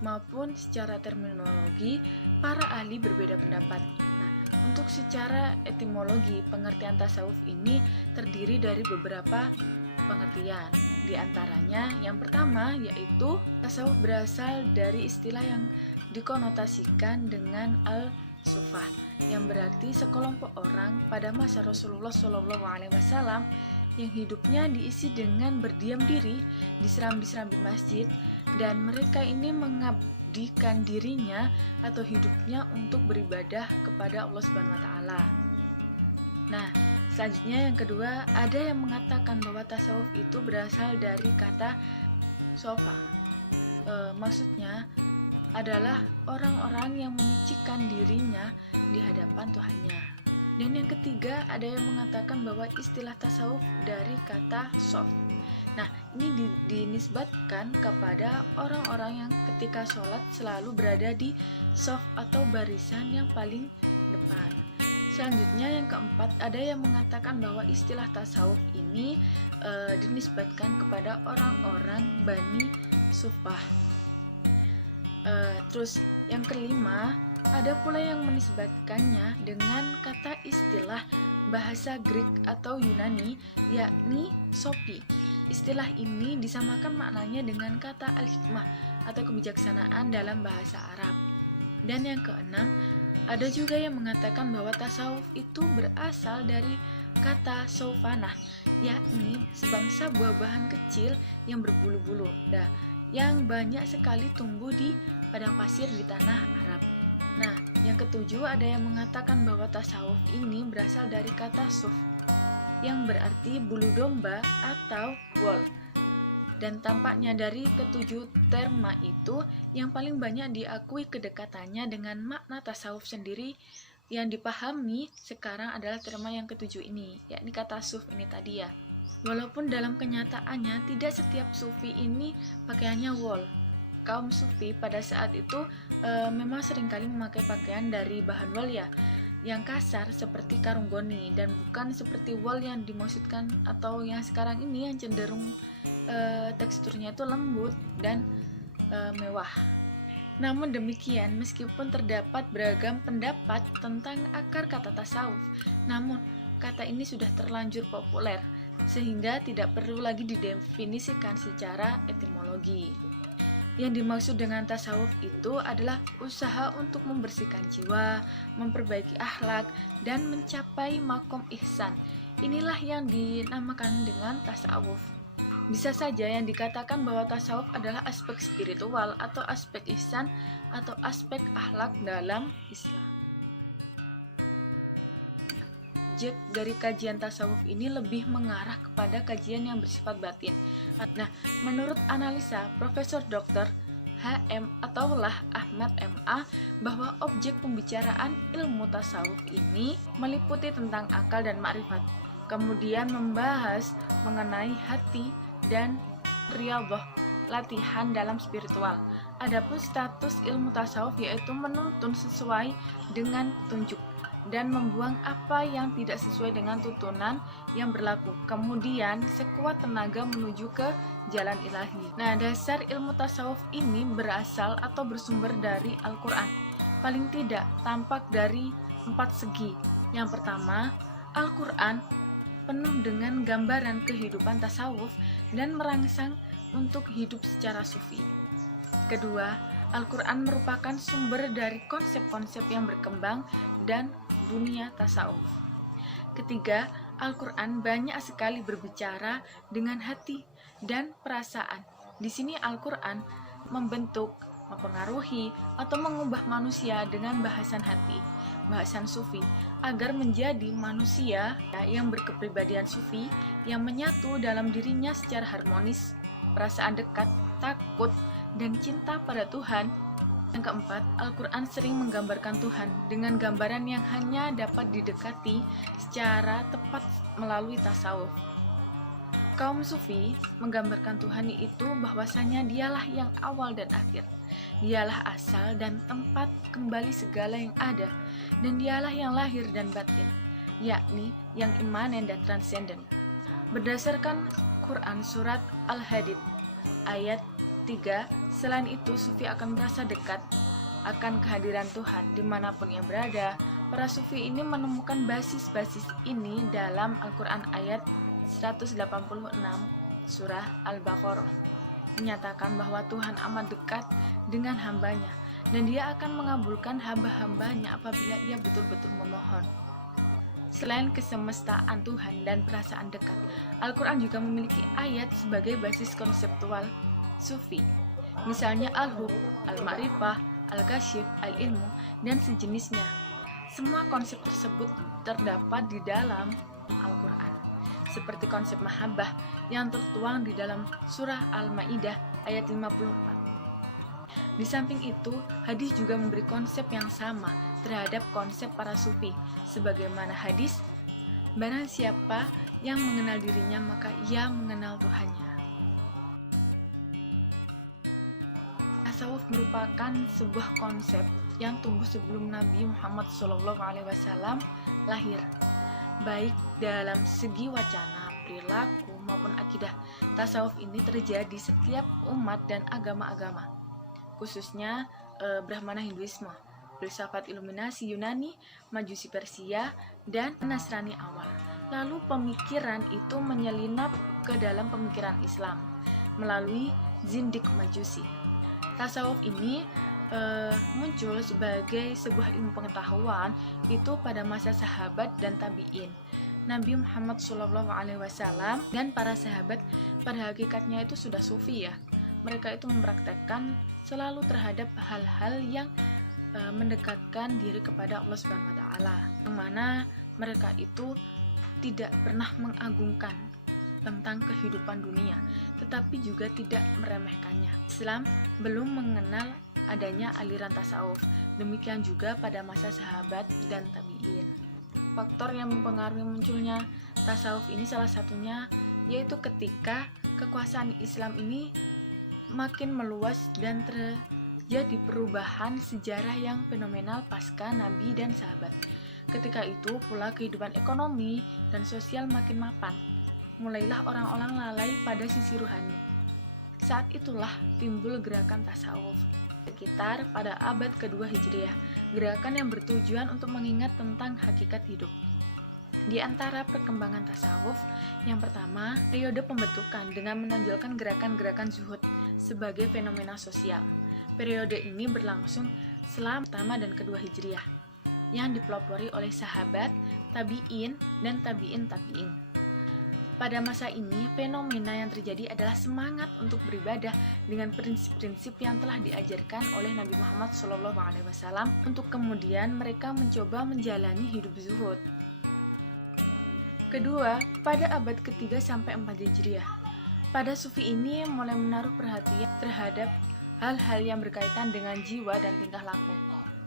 maupun secara terminologi, para ahli berbeda pendapat. Nah, untuk secara etimologi, pengertian tasawuf ini terdiri dari beberapa pengertian. Di antaranya, yang pertama yaitu tasawuf berasal dari istilah yang dikonotasikan dengan al-sufah, yang berarti sekelompok orang pada masa Rasulullah SAW yang hidupnya diisi dengan berdiam diri di serambi-serambi masjid, dan mereka ini mengabdikan dirinya atau hidupnya untuk beribadah kepada Allah Subhanahu wa taala. Nah, selanjutnya yang kedua, ada yang mengatakan bahwa tasawuf itu berasal dari kata sofa. Maksudnya adalah orang-orang yang menyucikan dirinya di hadapan Tuhannya. Dan yang ketiga, ada yang mengatakan bahwa istilah tasawuf dari kata soft. Nah, ini dinisbatkan kepada orang-orang yang ketika sholat selalu berada di soft atau barisan yang paling depan. Selanjutnya yang keempat, ada yang mengatakan bahwa istilah tasawuf ini dinisbatkan kepada orang-orang Bani Sufah. Terus yang kelima, ada pula yang menisbatkannya dengan kata istilah bahasa Greek atau Yunani, yakni sopi. Istilah ini disamakan maknanya dengan kata al-hikmah atau kebijaksanaan dalam bahasa Arab. Dan yang keenam, ada juga yang mengatakan bahwa tasawuf itu berasal dari kata sofanah, yakni sebangsa buah-buahan kecil yang berbulu-bulu, yang banyak sekali tumbuh di padang pasir di tanah Arab. Nah, yang ketujuh, ada yang mengatakan bahwa tasawuf ini berasal dari kata suf, yang berarti bulu domba atau wool. Dan tampaknya dari ketujuh terma itu, yang paling banyak diakui kedekatannya dengan makna tasawuf sendiri yang dipahami sekarang adalah terma yang ketujuh ini, yakni kata suf ini tadi ya. Walaupun dalam kenyataannya tidak setiap sufi ini pakaiannya wool. Kaum sufi pada saat itu memang seringkali memakai pakaian dari bahan wool ya, yang kasar seperti karung goni, dan bukan seperti wool yang dimaksudkan atau yang sekarang ini yang cenderung teksturnya itu lembut dan mewah. Namun demikian, meskipun terdapat beragam pendapat tentang akar kata tasawuf, namun kata ini sudah terlanjur populer sehingga tidak perlu lagi didefinisikan secara etimologi. Yang dimaksud dengan tasawuf itu adalah usaha untuk membersihkan jiwa, memperbaiki akhlak, dan mencapai makom ihsan. Inilah yang dinamakan dengan tasawuf. Bisa saja yang dikatakan bahwa tasawuf adalah aspek spiritual atau aspek ihsan atau aspek akhlak dalam Islam. Objek dari kajian tasawuf ini lebih mengarah kepada kajian yang bersifat batin. Nah, menurut analisa Profesor Dr. H.M. Ataullah Ahmad M.A. bahwa objek pembicaraan ilmu tasawuf ini meliputi tentang akal dan makrifat, kemudian membahas mengenai hati dan riyadhah, latihan dalam spiritual. Adapun status ilmu tasawuf yaitu menuntun sesuai dengan petunjuk dan membuang apa yang tidak sesuai dengan tuntunan yang berlaku, kemudian sekuat tenaga menuju ke jalan ilahi. Nah, dasar ilmu tasawuf ini berasal atau bersumber dari Al-Quran. Paling tidak tampak dari 4 segi. Yang pertama, Al-Quran penuh dengan gambaran kehidupan tasawuf dan merangsang untuk hidup secara sufi. Kedua, Al-Quran merupakan sumber dari konsep-konsep yang berkembang dan dunia tasawuf. Ketiga, Al-Quran banyak sekali berbicara dengan hati dan perasaan. Di sini Al-Quran membentuk, mempengaruhi, atau mengubah manusia dengan bahasan hati, bahasan sufi, agar menjadi manusia yang berkepribadian sufi yang menyatu dalam dirinya secara harmonis, perasaan dekat, takut, dan cinta pada Tuhan. Yang keempat, Al-Quran sering menggambarkan Tuhan dengan gambaran yang hanya dapat didekati secara tepat melalui tasawuf. Kaum sufi menggambarkan Tuhan itu bahwasanya dialah yang awal dan akhir, dialah asal dan tempat kembali segala yang ada, dan dialah yang lahir dan batin, yakni yang imanen dan transenden. Berdasarkan Quran Surat Al-Hadid ayat 3. Selain itu, sufi akan merasa dekat akan kehadiran Tuhan dimanapun ia berada. Para sufi ini menemukan basis-basis ini dalam Al-Quran ayat 186 surah Al-Baqarah, menyatakan bahwa Tuhan amat dekat dengan hambanya dan dia akan mengabulkan hamba-hambanya apabila ia betul-betul memohon. Selain kesemestaan Tuhan dan perasaan dekat, Al-Quran juga memiliki ayat sebagai basis konseptual sufi. Misalnya Al-Hub, Al-Ma'rifah, Al-Kasyif, Al-Ilmu, dan sejenisnya. Semua konsep tersebut terdapat di dalam Al-Quran, seperti konsep mahabbah yang tertuang di dalam surah Al-Ma'idah ayat 54. Di samping itu, hadis juga memberi konsep yang sama terhadap konsep para sufi, sebagaimana hadis, barang siapa yang mengenal dirinya maka ia mengenal Tuhannya. Tasawuf merupakan sebuah konsep yang tumbuh sebelum Nabi Muhammad SAW lahir, baik dalam segi wacana, perilaku, maupun akidah. Tasawuf ini terjadi setiap umat dan agama-agama, khususnya Brahmana Hinduisme, filsafat iluminasi Yunani, Majusi Persia, dan Nasrani awal. Lalu pemikiran itu menyelinap ke dalam pemikiran Islam melalui Zindik Majusi. Tasawuf ini muncul sebagai sebuah ilmu pengetahuan itu pada masa sahabat dan tabi'in. Nabi Muhammad SAW dan para sahabat pada hakikatnya itu sudah sufi ya. Mereka itu mempraktekkan selalu terhadap hal-hal yang mendekatkan diri kepada Allah Subhanahu wa taala, yang mana mereka itu tidak pernah mengagungkan tentang kehidupan dunia, tetapi juga tidak meremehkannya. Islam belum mengenal adanya aliran tasawuf, demikian juga pada masa sahabat dan tabi'in. Faktor yang mempengaruhi munculnya tasawuf ini salah satunya yaitu ketika kekuasaan Islam ini makin meluas dan terjadi perubahan sejarah yang fenomenal pasca Nabi dan sahabat. Ketika itu pula kehidupan ekonomi dan sosial makin mapan. Mulailah orang-orang lalai pada sisi rohani. Saat itulah timbul gerakan tasawuf sekitar pada abad kedua Hijriah, gerakan yang bertujuan untuk mengingat tentang hakikat hidup. Di antara perkembangan tasawuf, yang pertama, periode pembentukan dengan menonjolkan gerakan-gerakan zuhud sebagai fenomena sosial. Periode ini berlangsung selama pertama dan kedua Hijriah, yang dipelopori oleh sahabat, tabi'in, dan tabi'in tabi'in. Pada masa ini, fenomena yang terjadi adalah semangat untuk beribadah dengan prinsip-prinsip yang telah diajarkan oleh Nabi Muhammad SAW untuk kemudian mereka mencoba menjalani hidup zuhud. Kedua, pada abad ketiga sampai 4 Hijriah, pada sufi ini mulai menaruh perhatian terhadap hal-hal yang berkaitan dengan jiwa dan tingkah laku.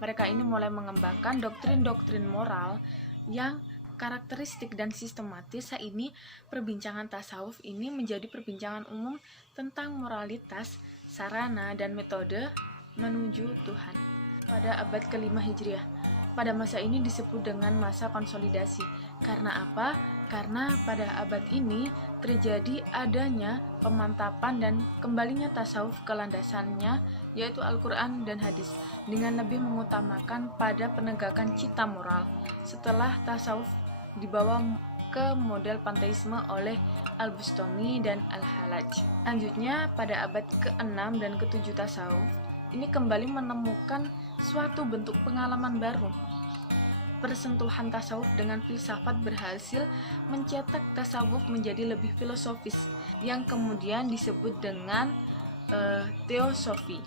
Mereka ini mulai mengembangkan doktrin-doktrin moral yang karakteristik dan sistematis. Saat ini perbincangan tasawuf ini menjadi perbincangan umum tentang moralitas, sarana, dan metode menuju Tuhan. Pada abad ke-5 Hijriah, pada masa ini disebut dengan masa konsolidasi. Karena apa? Karena pada abad ini terjadi adanya pemantapan dan kembalinya tasawuf ke landasannya, yaitu Al-Quran dan hadis, dengan lebih mengutamakan pada penegakan cita moral. Setelah tasawuf dibawa ke model panteisme oleh Al-Bustami dan Al-Halaj. Selanjutnya, pada abad ke-6 dan ke-7 tasawuf, ini kembali menemukan suatu bentuk pengalaman baru. Persentuhan tasawuf dengan filsafat berhasil mencetak tasawuf menjadi lebih filosofis, yang kemudian disebut dengan teosofi.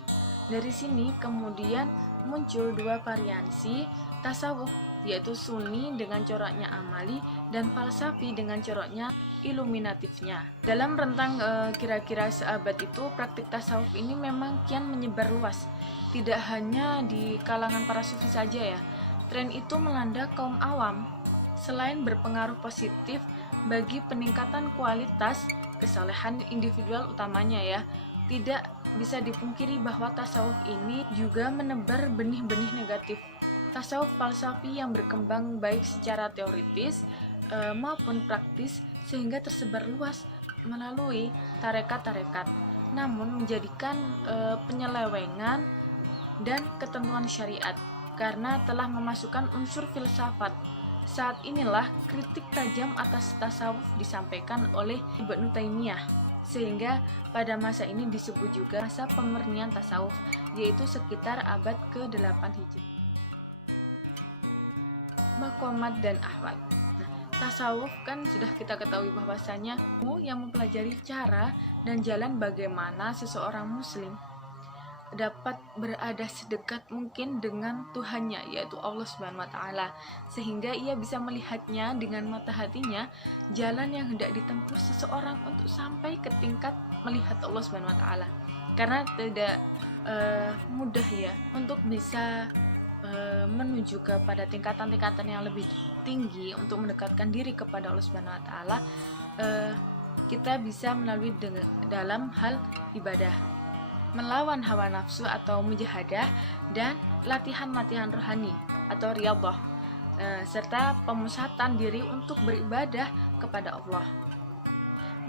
Dari sini kemudian muncul dua variansi tasawuf, yaitu Sunni dengan coraknya amali dan falsafi dengan coraknya iluminatifnya. Dalam rentang kira-kira seabad itu, praktik tasawuf ini memang kian menyebar luas, tidak hanya di kalangan para sufi saja ya. Tren itu melanda kaum awam. Selain berpengaruh positif bagi peningkatan kualitas kesalehan individual utamanya ya, tidak bisa dipungkiri bahwa tasawuf ini juga menebar benih-benih negatif. Tasawuf falsafi yang berkembang baik secara teoritis maupun praktis sehingga tersebar luas melalui tarekat-tarekat. namun menjadikan penyelewengan dan ketentuan syariat karena telah memasukkan unsur filsafat. Saat inilah kritik tajam atas tasawuf disampaikan oleh Ibnu Taimiyah, sehingga pada masa ini disebut juga masa pemurnian tasawuf, yaitu sekitar abad ke-8 Hijriah. Maqamat dan ahwal. Nah, tasawuf kan sudah kita ketahui bahwasanya yang mempelajari cara dan jalan bagaimana seseorang muslim dapat berada sedekat mungkin dengan Tuhannya, yaitu Allah Subhanahu wa taala, sehingga ia bisa melihatnya dengan mata hatinya, jalan yang hendak ditempuh seseorang untuk sampai ke tingkat melihat Allah Subhanahu wa taala. Karena tidak mudah ya untuk bisa menuju kepada tingkatan-tingkatan yang lebih tinggi untuk mendekatkan diri kepada Allah Subhanahu wa taala. Kita bisa melalui dalam hal ibadah, melawan hawa nafsu atau mujahadah, dan latihan-latihan rohani atau riyadhah, serta pemusatan diri untuk beribadah kepada Allah.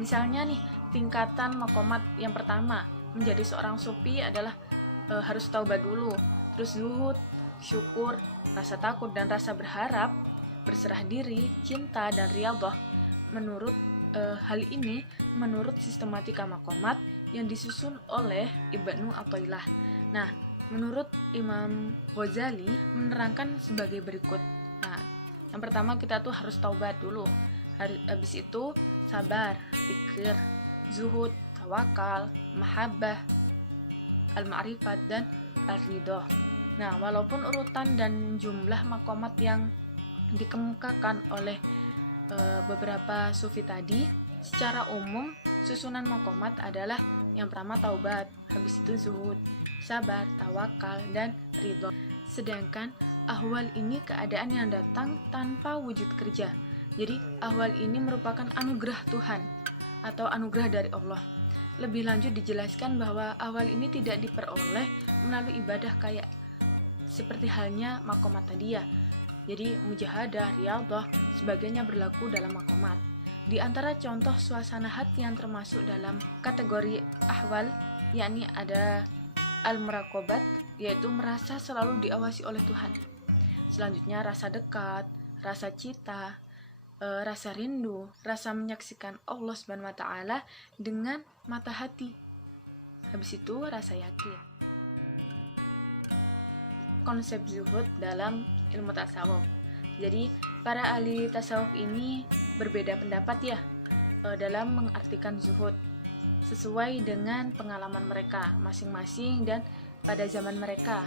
Misalnya nih, tingkatan maqamat yang pertama menjadi seorang sufi adalah harus taubat dulu, terus zuhud, syukur, rasa takut dan rasa berharap, berserah diri, cinta, dan riyadhah. Menurut hal ini menurut sistematika maqamat yang disusun oleh Ibnu Athaillah. Nah, menurut Imam Ghazali menerangkan sebagai berikut. Nah, yang pertama kita tuh harus taubat dulu. Habis itu sabar, pikir, zuhud, tawakal, mahabbah, al-ma'rifat, dan al-ridho. Nah, walaupun urutan dan jumlah maqamat yang dikemukakan oleh beberapa sufi tadi, secara umum susunan maqamat adalah yang pertama taubat, habis itu zuhud, sabar, tawakal, dan ridho. Sedangkan ahwal ini keadaan yang datang tanpa wujud kerja. Jadi ahwal ini merupakan anugerah Tuhan atau anugerah dari Allah. Lebih lanjut dijelaskan bahwa ahwal ini tidak diperoleh melalui ibadah kayak seperti halnya maqamat tadi ya. Jadi mujahadah, riyadhah, sebagainya berlaku dalam maqamat. Di antara contoh suasana hati yang termasuk dalam kategori ahwal, yakni ada al-muraqabat, yaitu merasa selalu diawasi oleh Tuhan. Selanjutnya rasa dekat, rasa cinta, rasa rindu, rasa menyaksikan Allah Subhanahu wa taala dengan mata hati. Habis itu rasa yakin. Konsep zuhud dalam ilmu tasawuf. Jadi para ahli tasawuf ini berbeda pendapat ya dalam mengartikan zuhud sesuai dengan pengalaman mereka masing-masing dan pada zaman mereka.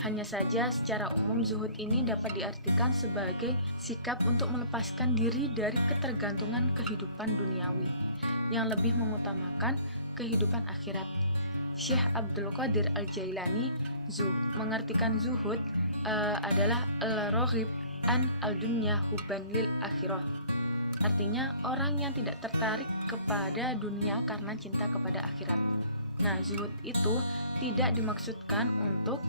Hanya saja secara umum zuhud ini dapat diartikan sebagai sikap untuk melepaskan diri dari ketergantungan kehidupan duniawi yang lebih mengutamakan kehidupan akhirat. Syekh Abdul Qadir Al-Jailani mengartikan zuhud adalah al-raghib an al-dunya hubban lil akhirah. Artinya orang yang tidak tertarik kepada dunia karena cinta kepada akhirat. Nah, zuhud itu tidak dimaksudkan untuk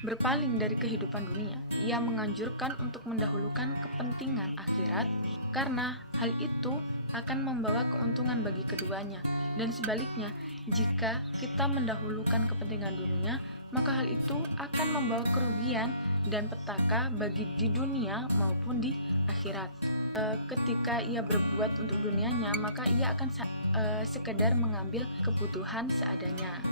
berpaling dari kehidupan dunia. Ia menganjurkan untuk mendahulukan kepentingan akhirat karena hal itu akan membawa keuntungan bagi keduanya. Dan sebaliknya, jika kita mendahulukan kepentingan dunia, maka hal itu akan membawa kerugian dan petaka bagi di dunia maupun di akhirat. Ketika ia berbuat untuk dunianya, maka ia akan sekedar mengambil kebutuhan seadanya.